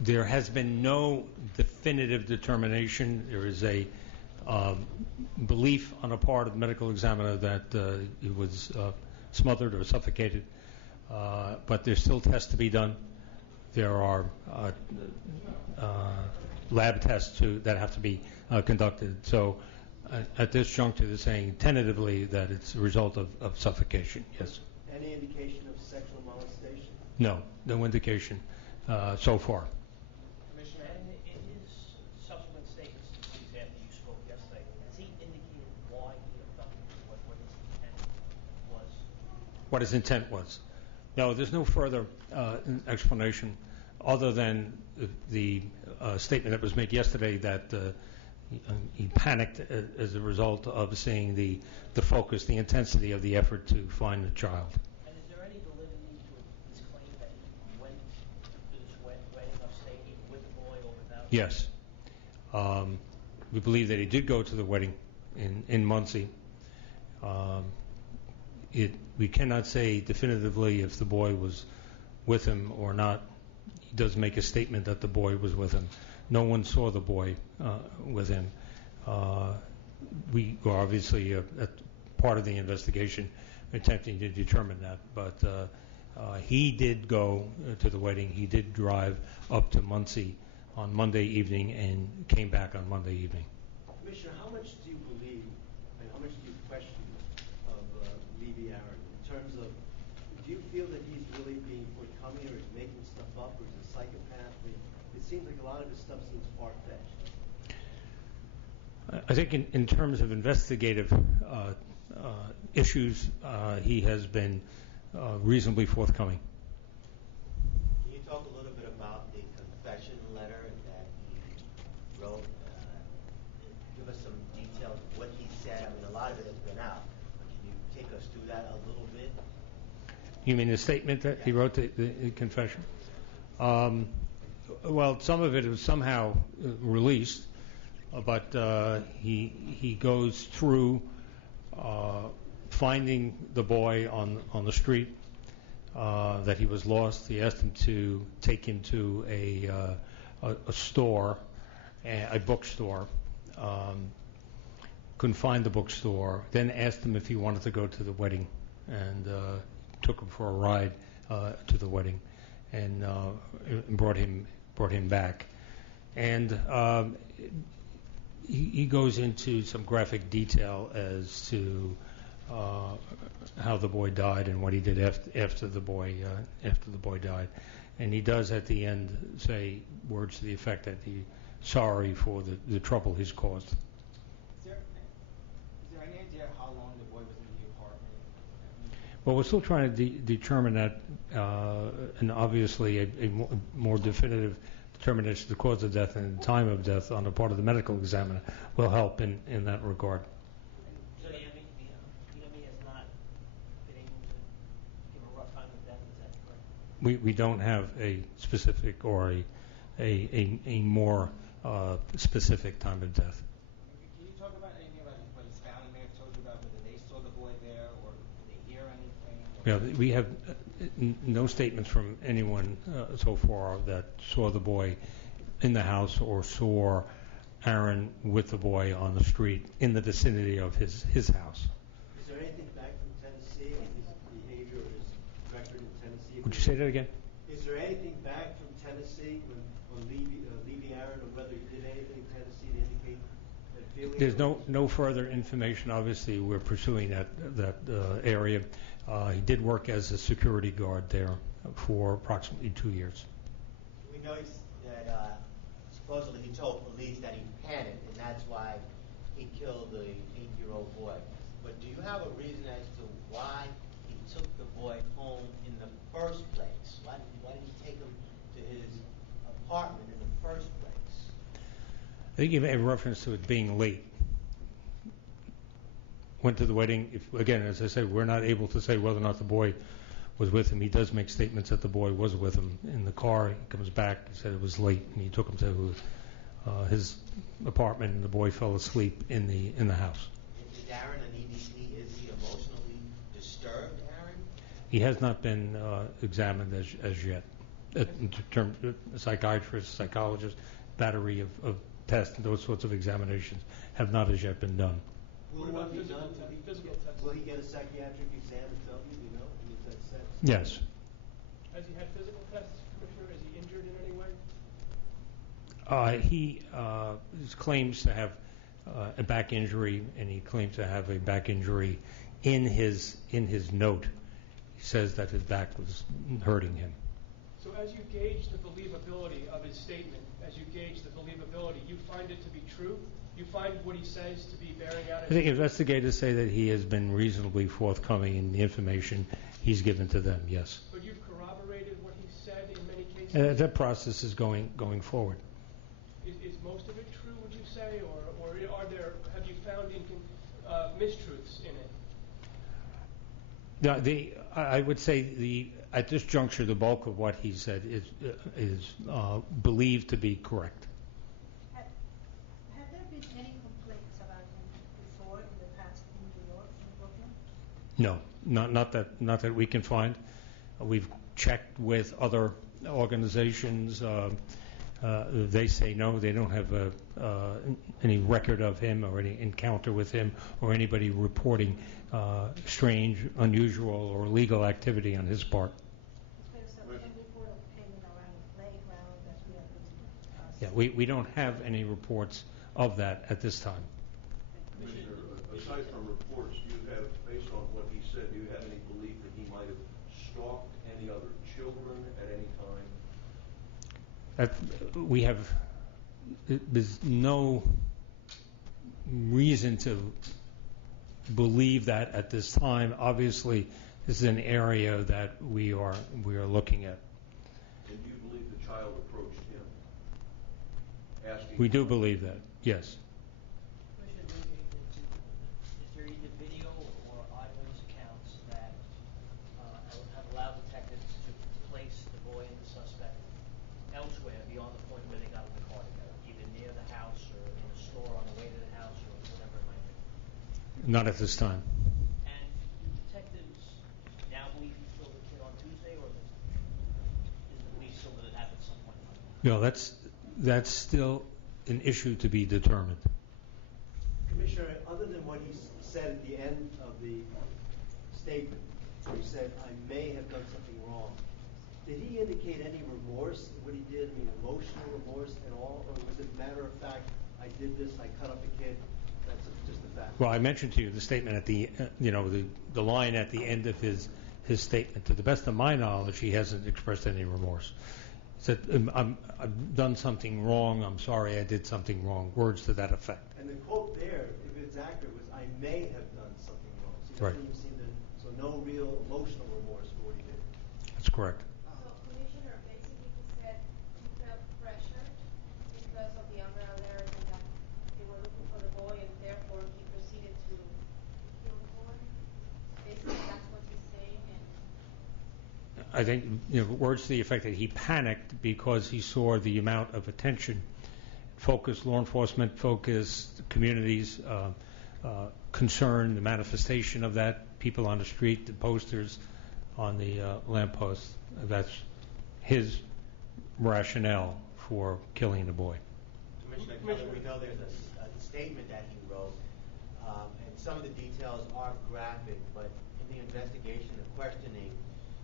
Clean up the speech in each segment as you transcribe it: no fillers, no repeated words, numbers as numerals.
There has been no definitive determination. There is a belief on the part of the medical examiner that he was smothered or suffocated, but there's still tests to be done. There are lab tests that have to be conducted. So at this juncture, they're saying tentatively that it's a result of suffocation, yes. Any indication of sexual molestation? No indication so far. Commissioner, in his subsequent statements after you spoke yesterday, has he indicated why he abducted him, what his intent was? What his intent was? No, there's no further explanation other than the statement that was made yesterday that he panicked as a result of seeing the focus, the intensity of the effort to find the child. And is there any validity to his claim that he went to this wedding upstate even with the boy or without? Yes. We believe that he did go to the wedding in Muncie. We cannot say definitively if the boy was with him or not. He does make a statement that the boy was with him. No one saw the boy with him. We were obviously at part of the investigation attempting to determine that, but he did go to the wedding. He did drive up to Muncie on Monday evening and came back on Monday evening. Commissioner, how much do you believe and how much do you question of Leiby Aaron in terms of, do you feel that he's really being forthcoming or is making stuff up or is a psychopath? It seems like a lot of his stuff seems far-fetched. I think in terms of investigative issues, he has been reasonably forthcoming. Can you talk a little bit about the confession letter that he wrote? Give us some details of what he said. I mean, a lot of it has been out. But can you take us through that a little bit? You mean the statement that he wrote, the confession? Well, some of it was somehow released, but he goes through finding the boy on the street, that he was lost. He asked him to take him to a store, a bookstore. Couldn't find the bookstore. Then asked him if he wanted to go to the wedding, and took him for a ride to the wedding, and brought him back. And he goes into some graphic detail as to how the boy died and what he did after the boy died. And he does at the end say words to the effect that he's sorry for the trouble he's caused. Is there any idea how long the boy was in the apartment? Well, we're still trying to determine that, and obviously a more definitive determination of the cause of death and the time of death on the part of the medical examiner will help in that regard. So the enemy has not been able to give a rough time of death, is that correct? We don't have a specific or a more specific time of death. Can you talk about anything about what his family may have told you about whether they saw the boy there or did they hear anything? Yeah, we have no statements from anyone so far that saw the boy in the house or saw Aaron with the boy on the street in the vicinity of his house. Is there anything back from Tennessee on his behavior or his record in Tennessee? Would you say that again? Is there anything back from Tennessee on Leiby Aaron or whether he did anything in Tennessee to indicate that feeling? There's no further information. Obviously, we're pursuing that area. He did work as a security guard there for approximately 2 years. We know that supposedly he told police that he panicked, and that's why he killed the 8-year-old boy. But do you have a reason as to why he took the boy home in the first place? Why did he take him to his apartment in the first place? I think you made reference to it being late. Went to the wedding. Again, as I said, we're not able to say whether or not the boy was with him. He does make statements that the boy was with him in the car. He comes back. He said it was late, and he took him to his apartment, and the boy fell asleep in the house. Is Aaron is he emotionally disturbed, Aaron? He has not been examined as yet. In terms of psychiatrist, psychologist, battery of tests, and those sorts of examinations have not as yet been done. Will What about one be physical done? tests? Physical tests? Will he get a psychiatric exam and tell you, do you know? I mean, is that set? Yes. Has he had physical tests, Commissioner? Is he injured in any way? He claims to have a back injury, and he claims to have a back injury in his note. He says that his back was hurting him. So as you gauge the believability of his statement, as you gauge the believability, you find it to be true? You find what he says to be bearing out? I think investigators say that he has been reasonably forthcoming in the information he's given to them, yes. But you've corroborated what he said in many cases? That process is going forward. Is most of it true, would you say, or have you found mistruths in it? I would say at this juncture, the bulk of what he said is believed to be correct. Have there been any complaints about him before in the past in New York, in Brooklyn? No, not that we can find. We've checked with other organizations. They say no, they don't have any record of him or any encounter with him or anybody reporting strange, unusual, or illegal activity on his part. There's some report of hanging around the playground that we are visiting. Yeah, we don't have any reports of that at this time. Commissioner, aside from reports, do you have, based on what he said, do you have any belief that he might have stalked any other children at any time? There's no reason to believe that at this time. Obviously, this is an area that we are looking at. And do you believe the child approached him, asking? We do believe that, yes. Commissioner, is there either video or eyewitness accounts that have allowed detectives to place the boy and the suspect elsewhere beyond the point where they got in the car together, either near the house or in a store on the way to the house or whatever it might be? Not at this time. And do detectives now believe he killed the kid on Tuesday, or is the belief still that it happened at some point? No, that's still an issue to be determined. Commissioner, other than what he said at the end of the statement, where he said, I may have done something wrong, did he indicate any remorse in what he did? I mean, emotional remorse at all? Or was it matter of fact, I did this, I cut up a kid, that's just a fact? Well, I mentioned to you the statement at the line at the end of his statement. To the best of my knowledge, he hasn't expressed any remorse. He said, I've done something wrong, I'm sorry I did something wrong, words to that effect. And the quote there, if it's accurate, was, I may have done something wrong. So he Right. doesn't even seem to, so no real emotional remorse for what he did. That's correct. So, Commissioner, basically he said he felt pressure because of the umbrella letters and that they were looking for the boy and therefore he proceeded to kill the boy. Basically, that's what he's saying. And I think words to the effect that he panicked because he saw the amount of attention, focus, law enforcement focus, communities concern, the manifestation of that, people on the street, the posters on the lampposts. That's his rationale for killing the boy. Commissioner Keller, we know there's a statement that he wrote, and some of the details are graphic, but in the investigation, the questioning,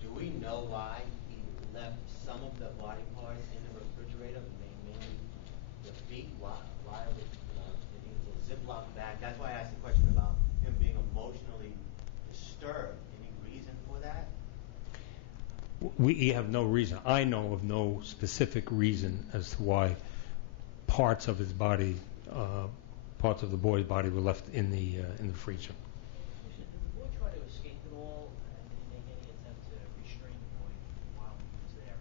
do we know why he left some of the body parts in the refrigerator, mainly the feet? Why was it in a Ziploc bag? That's why I asked the question about him being emotionally disturbed. Any reason for that? We have no reason. I know of no specific reason as to why parts of his body, parts of the boy's body, were left in the freezer. Commissioner, did the boy try to escape at all, and did he make any attempt to restrain the boy while he was there,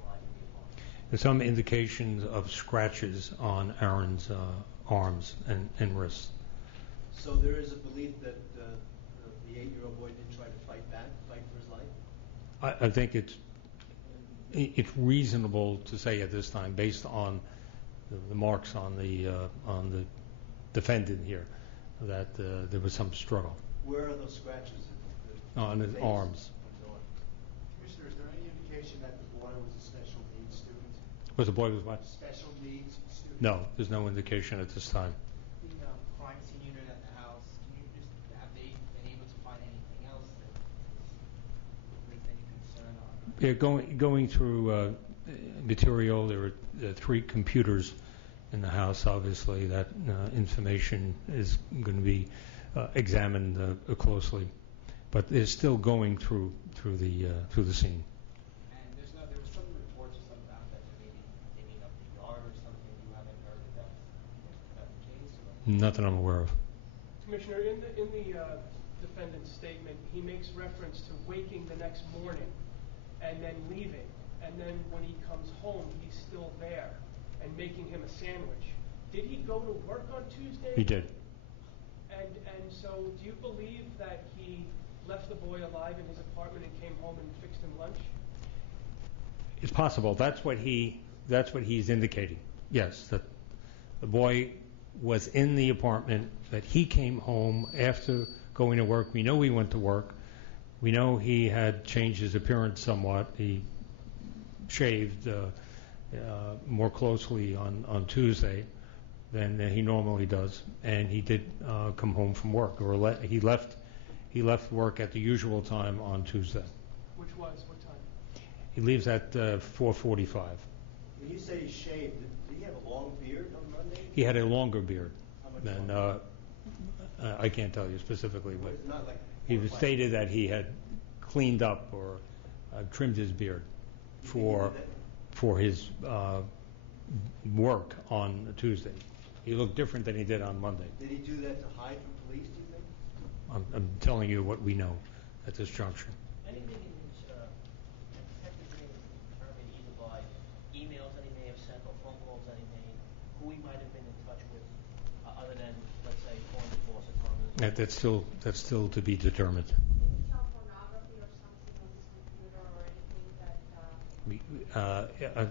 alive in the apartment? There's some indications of scratches on Aaron's arms and wrists. So there is a belief that the 8-year-old boy did try to fight back, fight for his life? I think it's reasonable to say at this time, based on the marks on the defendant here, that there was some struggle Where are those scratches? on his Face? arms. Was the boy was what? Special needs student? No, there's no indication at this time. The crime scene unit at the house, can you just, have they been able to find anything else that raised any concern on? Yeah, going through material, there are 3 computers in the house. Obviously, that information is going to be examined closely, but they're still going through the scene. And there was some reports or something about that they maybe digging up the yard or something. You haven't heard that that's the case? Or? Nothing I'm aware of. Commissioner, in the defendant's statement, he makes reference to waking the next morning and then leaving, and then when he comes home, he's still there and making him a sandwich. Did he go to work on Tuesday? He did. And so, do you believe that he left the boy alive in his apartment and came home and fixed him lunch? It's possible. That's what he's indicating. Yes, that the boy was in the apartment, that he came home after going to work. We know he went to work. We know he had changed his appearance somewhat. He shaved more closely on Tuesday than he normally does, and he did come home from work, or he left work at the usual time on Tuesday. Which was what time? He leaves at 4:45. When you say he shaved, did he have a long beard on Monday? He had a longer beard How much than longer? I can't tell you specifically, but It's not like he 4 or 5 stated that he had cleaned up or trimmed his beard You think he for did that? for his work on Tuesday. He looked different than he did on Monday. Did he do that to hide from police, do you think? I'm telling you what we know at this juncture. Anything in his, detectives been able to determine either by emails that he may have sent or phone calls that he made, who he might have been in touch with, other than, let's say, calling the boss at times? That's still to be determined. Can you tell pornography or something on his computer or anything that,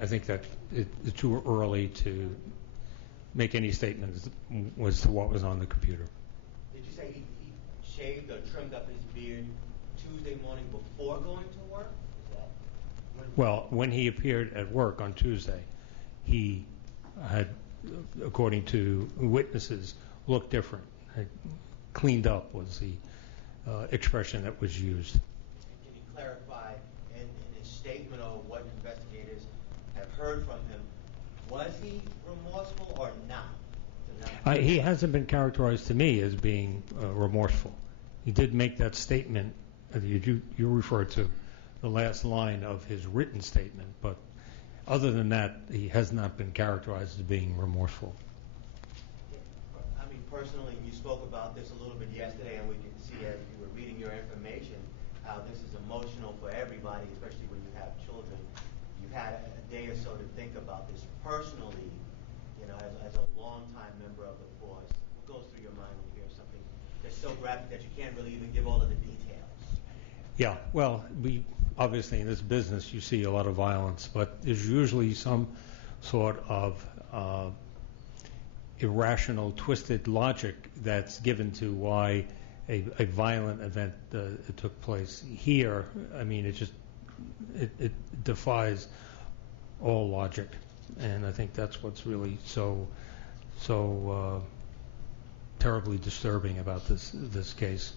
I think that it's too early to make any statements as to what was on the computer. Did you say he shaved or trimmed up his beard Tuesday morning before going to work? Is that Well, when he appeared at work on Tuesday, he had, according to witnesses, looked different. Had cleaned up was the expression that was used. Can you clarify in his statement or what investigators have heard from him, was he remorseful or not? He hasn't been characterized to me as being remorseful. He did make that statement that you referred to, the last line of his written statement, but other than that, he has not been characterized as being remorseful. I mean, personally, you spoke about this a little bit yesterday, and we could see as you were reading your information how this is emotional for everybody, especially when you have children. You've had a day or so to think about this personally, you know, as a longtime member of the force. What goes through your mind when you hear something that's so graphic that you can't really even give all of the details? Yeah, well, we obviously in this business you see a lot of violence, but there's usually some sort of irrational, twisted logic that's given to why a violent event took place. Here, I mean, it defies all logic, and I think that's what's really so terribly disturbing about this case.